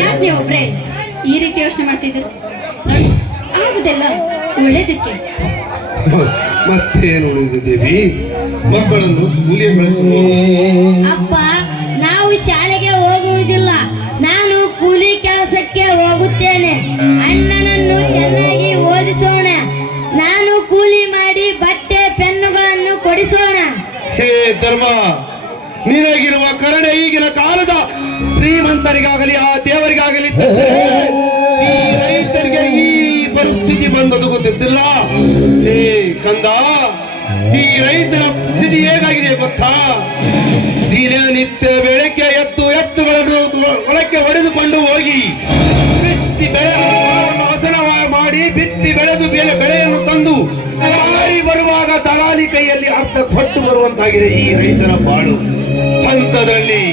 ಯಾಕೆ ಒಬ್ರೆ ಈ ರೀತಿ ಯೋಚನೆ ಮಾಡ್ತಿದ್ರು? ಆಗುದೆಲ್ಲ ಒಳ್ಳೇದಕ್ಕೆ. ಮತ್ತೇನು ಉಳಿದ ದೇವಿ? ಮಕ್ಕಳನ್ನು ಸ್ಕೂಲಿಗೆ ಕಳಿಸುವ. ಅಪ್ಪ, ನಾವು ಶಾಲೆಗೆ ಹೋಗುವುದಿಲ್ಲ. ನಾನು ಕೂಲಿ ಕೆಲಸಕ್ಕೆ ಹೋಗುತ್ತೇನೆ. ಅಣ್ಣನನ್ನು ಚೆನ್ನಾಗಿ ಓದಿಸೋಣ. ನಾನು ಕೂಲಿ ಮಾಡಿ ಬಟ್ಟೆ ಪೆನ್ನುಗಳನ್ನು ಕೊಡಿಸೋಣ. ಹೇ ಧರ್ಮ, ನಿನಗಿರುವ ಕರುಣೆ ಈಗಿನ ಕಾಲದ ಶ್ರೀಮಂತರಿಗಾಗಲಿ ಆ ದೇವರಿಗಾಗಲಿ ಈ ರೈತರಿಗೆ ಈ ಪರಿಸ್ಥಿತಿ ಬಂದದು ಗೊತ್ತಿದ್ದಿಲ್ಲ. ಹೇ ಕಂದ, ಈ ರೈತರ ಸ್ಥಿತಿ ಹೇಗಾಗಿದೆ ಗೊತ್ತಾ? ದಿನನಿತ್ಯ ಬೆಳಗ್ಗೆ ಎತ್ತುಗಳನ್ನು ಹೊಲಕ್ಕೆ ಹೊಡೆದುಕೊಂಡು ಹೋಗಿ ಬಿತ್ತಿ ಹಸನ ಮಾಡಿ ಬಿತ್ತಿ ಬೆಳೆದು ಬೆಳೆಯನ್ನು ತಂದು ಮಾರಿ ಬರುವಾಗ ದಲಾಲಿ ಕೈಯಲ್ಲಿ ಅರ್ಧ ಕೊಟ್ಟು ಬರುವಂತಾಗಿದೆ ಈ ರೈತರ ಬಾಳು. ಹಂತದಲ್ಲಿ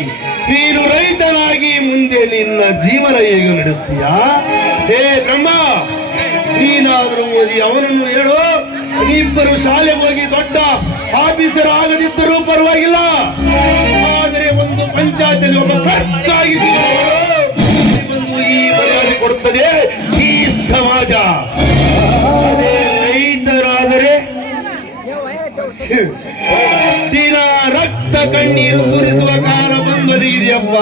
ನೀನು ರೈತನಾಗಿ ಮುಂದೆ ನಿನ್ನ ಜೀವನ ಹೇಗೆ ನಡೆಸ್ತೀಯಾ? ಹೇ ಬ್ರಹ್ಮ, ನೀನಾದರೂ ಓದಿ ಅವನನ್ನು ಹೇಳು. ನೀಬ್ಬರು ಶಾಲೆಗೆ ಹೋಗಿ ದೊಡ್ಡ ಆಫೀಸರ್ ಆಗದಿದ್ದರೂ ಪರವಾಗಿಲ್ಲ, ಆದರೆ ಒಂದು ಪಂಚಾಯತಿಯಲ್ಲಿ ಒಬ್ಬ ಖರ್ಚಾಗಿ ಈ ಮರ್ಯಾದೆ ಕೊಡುತ್ತದೆ ಈ ಸಮಾಜ. ಅದೇ ರೈತರಾದರೆ ದಿನ ರಕ್ತ ಕಣ್ಣೀರು ಸುರಿಸುವ ಕಾಲ ಬಂದೊದಗಿದೆಯಪ್ಪ.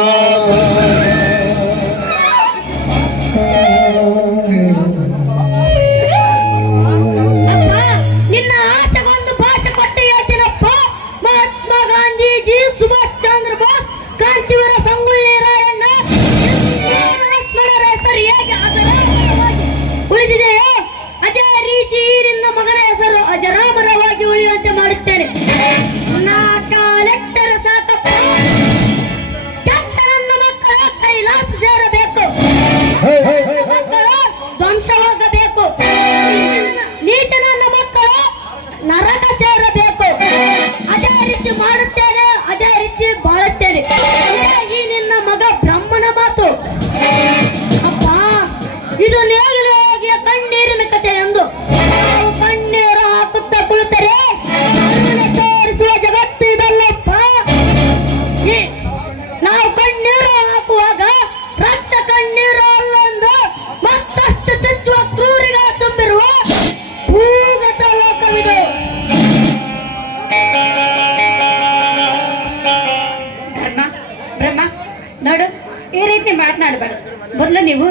ಮಾತನಾಡಬಾರ್ದು. ಮೊದಲು ನೀವು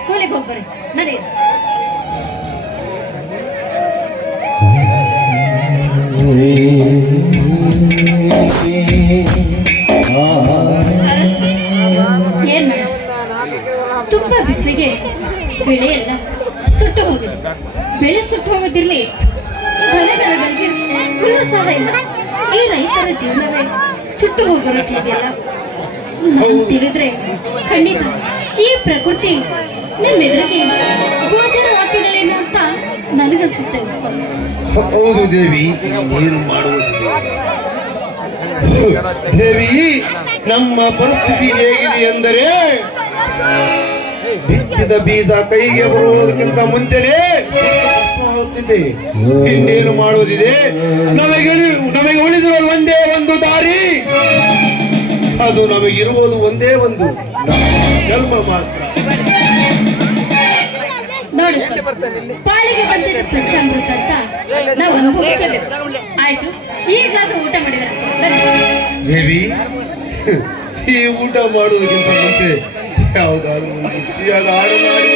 ಸ್ಕೂಲಿಗೆ ಹೋಗ್ಬರ್ರಿ. ನಡಿ. ಏನ್ ಮಾಡ, ತುಂಬಾ ಬಿಸಿಲಿಗೆ ಬೆಳೆ ಎಲ್ಲ ಸುಟ್ಟು ಹೋಗಿದೆ. ಬೆಳೆ ಸುಟ್ಟು ಹೋಗೋದಿರ್ಲಿ, ಹೊಲಗಳಿಗೆ ಹುಲ್ಲು ಸಹ ಇಲ್ಲ. ಈ ರೈತರ ಜೀವನವೇ ಸುಟ್ಟು ಹೋಗಿರೋಕ್ಕಿದೆಯಲ್ಲ. ನಾವು ತಿಳಿದ್ರೆ ಖಂಡಿತ ಈ ಪ್ರಕೃತಿ ನಿಮ್ಮೆದುರಿಗೆ ಗೋಚರವಾಗ್ತಿರಲೇನೋ ಅಂತ ನನಗನ್ಸುತ್ತೆ. ಹೌದು ದೇವಿ, ಏನು ಮಾಡುವುದು ದೇವಿ? ನಮ್ಮ ಪರಿಸ್ಥಿತಿ ಹೇಗಿದೆ ಎಂದರೆ ಬಿತ್ತಿದ ಬೀಜ ಕೈಗೆ ಬರುವುದಕ್ಕಿಂತ ಮುಂಚೆನೆ ಇನ್ನೇನು ಮಾಡುವುದಿದೆ? ನಮಗೆ ಉಳಿದಿರುವ ಒಂದೇ ಒಂದು ದಾರಿ, ಅದು ನಮಗಿರುವುದು ಒಂದೇ ಒಂದು ಜನ್ಮ ಮಾತ್ರ. ನೋಡಿ, ಪಾಲಿಗೆ ಬಂದಿದ್ದ ಪಂಚಾಮೃತ ಅಂತ ನಾವು ಅನುಭವಿಸಬೇಕು. ಆಯ್ತು, ಈಗಾದ್ರೂ ಊಟ ಮಾಡಿದ್ರೆ ದೇವಿ, ಈ ಊಟ ಮಾಡುವುದಕ್ಕಿಂತ ಮುಂಚೆ ಯಾವುದಾದ್ರೂ ಒಂದು ಖುಷಿಯಾದ ಹಾಡು ಮಾಡಿ